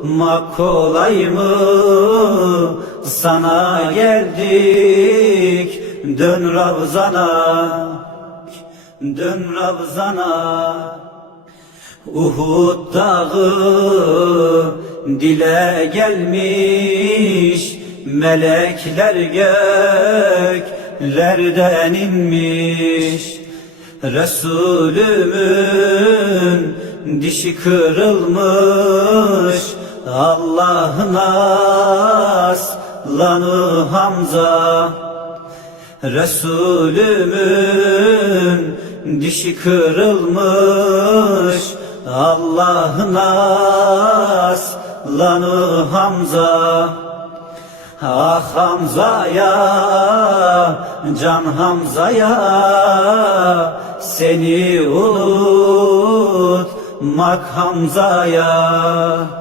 unutmak kolay mı? Sana geldik. Dön Ravzana. Dön Ravzana. Uhud dağı dile gelmiş. Melekler göklerden inmiş. Resulümün dişi kırılmış Allah'ın aslanı Hamza Resulümün dişi kırılmış Allah'ın aslanı Hamza. Ah Hamza'ya, can Hamza'ya Seni unutmak Hamza'ya